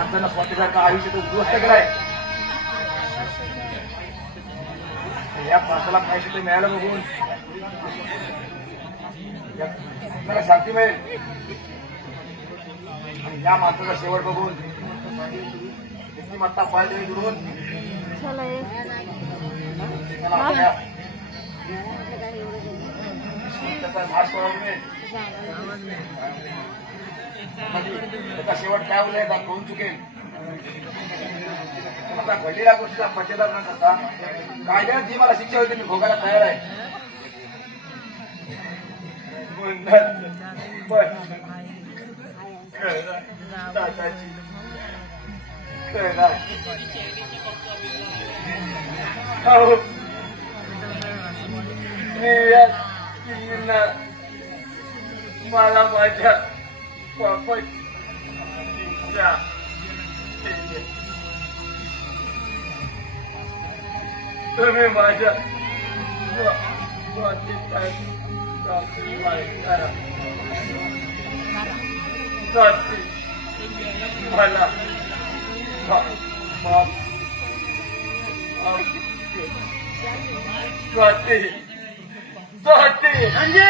माणसाला स्वतःसारखं आयुष्य तो उद्ध्वस्त केलाय. या माणसाला पैसे ते मिळायला बघून मला शांती मिळेल आणि या माणसाचा शेवट बघून मत्ता पाय देवी दुरून त्याचा भास कळवून मिळेल. त्याचा शेवट काय होईल का कळून चुकेल. आता घडलेल्या गोष्टीचा पश्चाताप न करता कायद्यात जी मला शिक्षा होती मी भोगायला तयार आहे. पण मला माझ्या तुम्ही माझ्या मला स्वाती स्वाती म्हणजे